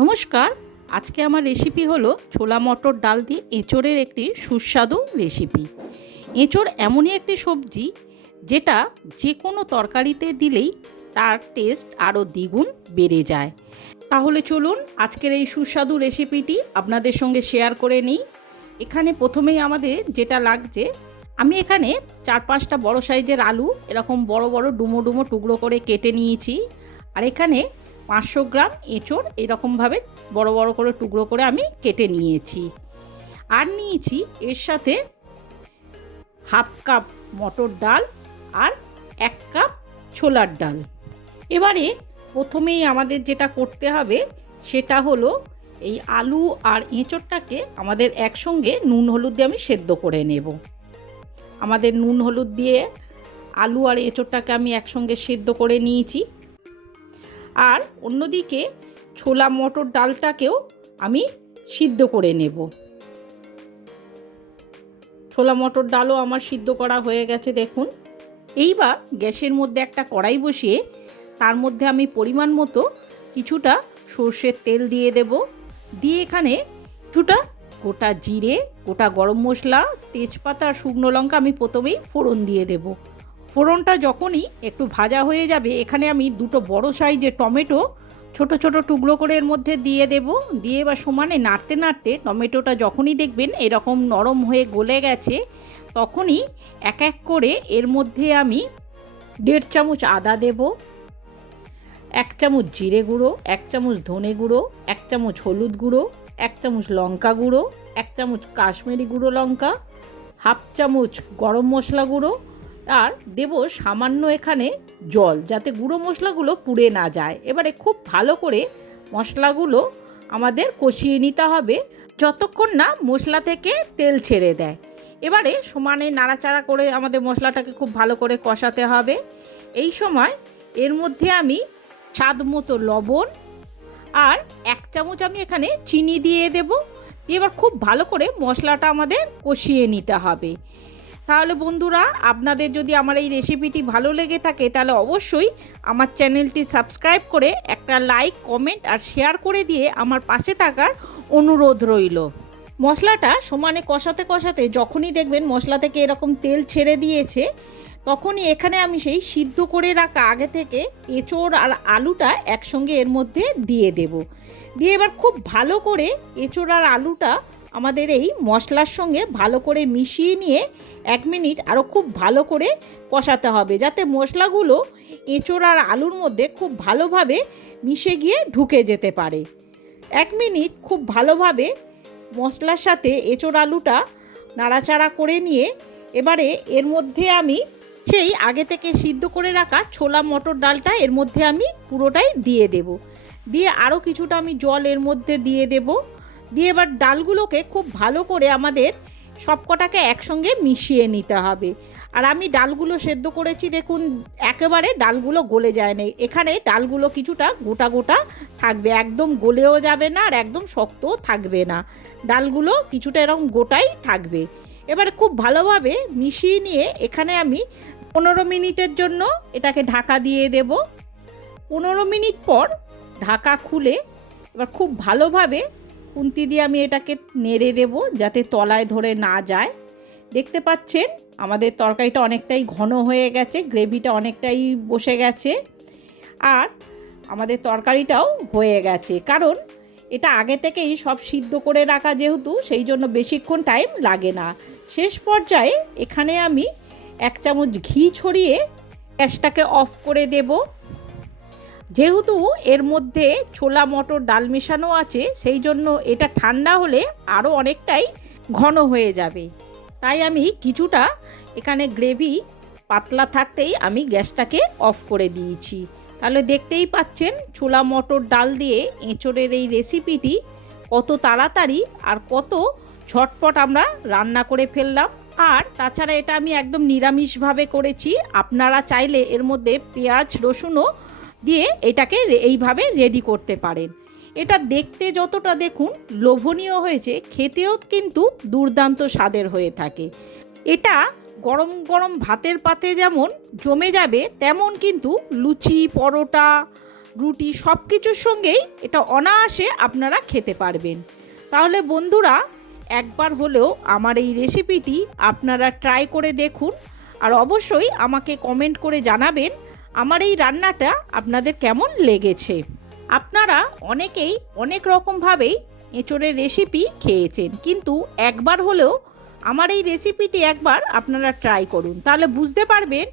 নমস্কার। আজকে আমার রেসিপি হলো ছোলা মটর ডাল দিয়ে এঁচোড়ের একটি সুস্বাদু রেসিপি। এঁচোড় এমনই একটি সবজি যেটা যে কোনো তরকারিতে দিলেই তার টেস্ট আরও দ্বিগুণ বেড়ে যায়। তাহলে চলুন আজকের এই সুস্বাদু রেসিপিটি আপনাদের সঙ্গে শেয়ার করে নিই। এখানে প্রথমেই আমাদের যেটা লাগছে, আমি এখানে 4-5টা বড় সাইজের আলু এরকম বড় বড় ডুমো ডুমো টুকরো করে কেটে নিয়েছি। আর এখানে 500 গ্রাম এঁচোড় এরকমভাবে বড় বড় করে টুকরো করে আমি কেটে নিয়েছি। আর নিয়েছি এর সাথে হাফ কাপ মটর ডাল আর 1 কাপ ছোলার ডাল। এবারে প্রথমেই আমাদের যেটা করতে হবে সেটা হলো এই আলু আর এঁচোড়টাকে আমাদের একসঙ্গে নুন হলুদ দিয়ে আমি সেদ্ধ করে নেব। আমাদের নুন হলুদ দিয়ে আলু আর এঁচোড়টাকে আমি একসঙ্গে সেদ্ধ করে নিয়েছি। আর অন্যদিকে ছোলা মটর ডালটাকেও আমি সিদ্ধ করে নেব। ছোলা মটর ডালও আমার সিদ্ধ করা হয়ে গেছে দেখুন। এইবার গ্যাসের মধ্যে একটা কড়াই বসিয়ে তার মধ্যে আমি পরিমাণ মতো কিছুটা সর্ষের তেল দিয়ে দেব। দিয়ে এখানে কিছুটা গোটা জিরে, গোটা গরম মশলা, তেজপাতা আর শুকনো লঙ্কা আমি প্রথমেই ফোড়ন দিয়ে দেব। ফোড়নটা যখনই একটু ভাজা হয়ে যাবে এখানে আমি 2টো বড় সাইজের টমেটো ছোট ছোট টুকরো করে এর মধ্যে দিয়ে দেব। দিয়ে এবার সমানে নাড়তে নাড়তে টমেটোটা যখনই দেখবেন এরকম নরম হয়ে গলে গেছে তখনই এক এক করে এর মধ্যে আমি 1.5 চামচ আদা দেব, 1 চামচ জিরে গুঁড়ো, 1 চামচ ধনে গুঁড়ো, 1 চামচ হলুদ গুঁড়ো, 1 চামচ লঙ্কা গুঁড়ো, 1 চামচ কাশ্মীরি গুঁড়ো লঙ্কা, হাফ চামচ গরম মশলা গুঁড়ো আর দেব সামান্য এখানে জল, যাতে গুঁড়ো মশলাগুলো পুড়ে না যায়। এবারে খুব ভালো করে মশলাগুলো আমাদের কষিয়ে নিতে হবে যতক্ষণ না মশলা থেকে তেল ছেড়ে দেয়। এবারে সমানে নাড়াচাড়া করে আমাদের মশলাটাকে খুব ভালো করে কষাতে হবে। এই সময় এর মধ্যে আমি স্বাদ মতো লবণ আর 1 চামচ আমি এখানে চিনি দিয়ে দেব। দিয়ে এবার খুব ভালো করে মশলাটা আমাদের কষিয়ে নিতে হবে। তাহলে বন্ধুরা, আপনাদের যদি আমার এই রেসিপিটি ভালো লেগে থাকে তাহলে অবশ্যই আমার চ্যানেলটি সাবস্ক্রাইব করে একটা লাইক, কমেন্ট আর শেয়ার করে দিয়ে আমার পাশে থাকার অনুরোধ রইল। মশলাটা সমানে কষাতে কষাতে যখনই দেখবেন মশলা থেকে এরকম তেল ছেড়ে দিয়েছে তখনই এখানে আমি সেই সিদ্ধ করে রাখা আগে থেকে এঁচোড় আর আলুটা একসঙ্গে এর মধ্যে দিয়ে দেব। দিয়ে এবার খুব ভালো করে এঁচোড় আর আলুটা আমাদের এই মশলার সঙ্গে ভালো করে মিশিয়ে নিয়ে 1 মিনিট আরও খুব ভালো করে কষাতে হবে, যাতে মশলাগুলো এঁচোড় আর আলুর মধ্যে খুব ভালোভাবে মিশে গিয়ে ঢুকে যেতে পারে। 1 মিনিট খুব ভালোভাবে মশলার সাথে এঁচোড় আলুটা নাড়াচাড়া করে নিয়ে এবারে এর মধ্যে আমি সেই আগে থেকে সিদ্ধ করে রাখা ছোলা মটর ডালটা এর মধ্যে আমি পুরোটাই দিয়ে দেব। দিয়ে আরও কিছুটা আমি জল এর মধ্যে দিয়ে দেব। দিয়ে এবার ডালগুলোকে খুব ভালো করে আমাদের সবকটাকে একসঙ্গে মিশিয়ে নিতে হবে। আর আমি ডালগুলো সেদ্ধ করেছি দেখুন, একেবারে ডালগুলো গলে যায় না। এখানে ডালগুলো কিছুটা গোটা গোটা থাকবে, একদম গলেও যাবে না আর একদম শক্তও থাকবে না, ডালগুলো কিছুটা এরকম গোটাই থাকবে। এবারে খুব ভালোভাবে মিশিয়ে নিয়ে এখানে আমি 15 মিনিটের জন্য এটাকে ঢাকা দিয়ে দেব। 15 মিনিট পর ঢাকা খুলে এবার খুব ভালোভাবে খুন্তি দিয়ে আমি এটাকে নেড়ে দেব যাতে তলায় ধরে না যায়। দেখতে পাচ্ছেন আমাদের তরকারিটা অনেকটাই ঘন হয়ে গেছে, গ্রেভিটা অনেকটাই বসে গেছে আর আমাদের তরকারিটাও হয়ে গেছে, কারণ এটা আগে থেকেই সব সিদ্ধ করে রাখা যেহেতু, সেই জন্য বেশিক্ষণ টাইম লাগে না। শেষ পর্যায়ে এখানে আমি 1 চামচ ঘি ছড়িয়ে গ্যাসটাকে অফ করে দেব। যেহেতু এর মধ্যে ছোলা মটর ডাল মেশানো আছে সেই জন্য এটা ঠান্ডা হলে আরও অনেকটাই ঘন হয়ে যাবে, তাই আমি কিছুটা এখানে গ্রেভি পাতলা থাকতেই আমি গ্যাসটাকে অফ করে দিয়েছি। তাহলে দেখতেই পাচ্ছেন ছোলা মটর ডাল দিয়ে এঁচোড়ের এই রেসিপিটি কত তাড়াতাড়ি আর কত ঝটপট আমরা রান্না করে ফেললাম। আর তাছাড়া এটা আমি একদম নিরামিষভাবে করেছি, আপনারা চাইলে এর মধ্যে পেঁয়াজ রসুনও দিয়ে এটাকে এইভাবে রেডি করতে পারেন। এটা দেখতে যতটা দেখুন লোভনীয় হয়েছে, খেতেও কিন্তু দুর্দান্ত স্বাদের হয়ে থাকে। এটা গরম গরম ভাতের পাতে যেমন জমে যাবে তেমন কিন্তু লুচি, পরোটা রুটি সব কিছুর সঙ্গেই এটা অনায়াসে আপনারা খেতে পারবেন। তাহলে বন্ধুরা, একবার হলেও আমার এই রেসিপিটি আপনারা ট্রাই করে দেখুন, আর অবশ্যই আমাকে কমেন্ট করে জানাবেন আমার এই রান্নাটা আপনাদের কেমন লেগেছে। আপনারা অনেকেই অনেক রকমভাবেই এঁচোড়ের রেসিপি খেয়েছেন, কিন্তু একবার হলেও আমার এই রেসিপিটি একবার আপনারা ট্রাই করুন, তাহলে বুঝতে পারবেন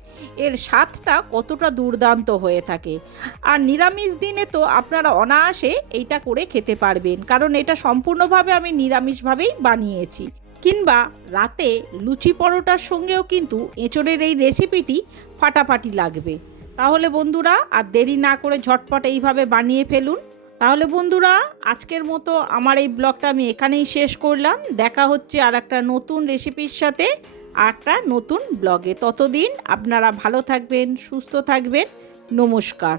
এর স্বাদটা কতটা দুর্দান্ত হয়ে থাকে। আর নিরামিষ দিনে তো আপনারা অনায়াসে এইটা করে খেতে পারবেন, কারণ এটা সম্পূর্ণভাবে আমি নিরামিষভাবেই বানিয়েছি। কিংবা রাতে লুচি পরোটার সঙ্গেও কিন্তু এঁচোড়ের এই রেসিপিটি ফাটাফাটি লাগবে। তাহলে বন্ধুরা, আর দেরি না করে ঝটপট এইভাবে বানিয়ে ফেলুন। তাহলে বন্ধুরা, আজকের মতো আমার এই ব্লগটা আমি এখানেই শেষ করলাম। দেখা হচ্ছে আর একটা নতুন রেসিপির সাথে আর একটা নতুন ব্লগে। ততদিন আপনারা ভালো থাকবেন, সুস্থ থাকবেন। নমস্কার।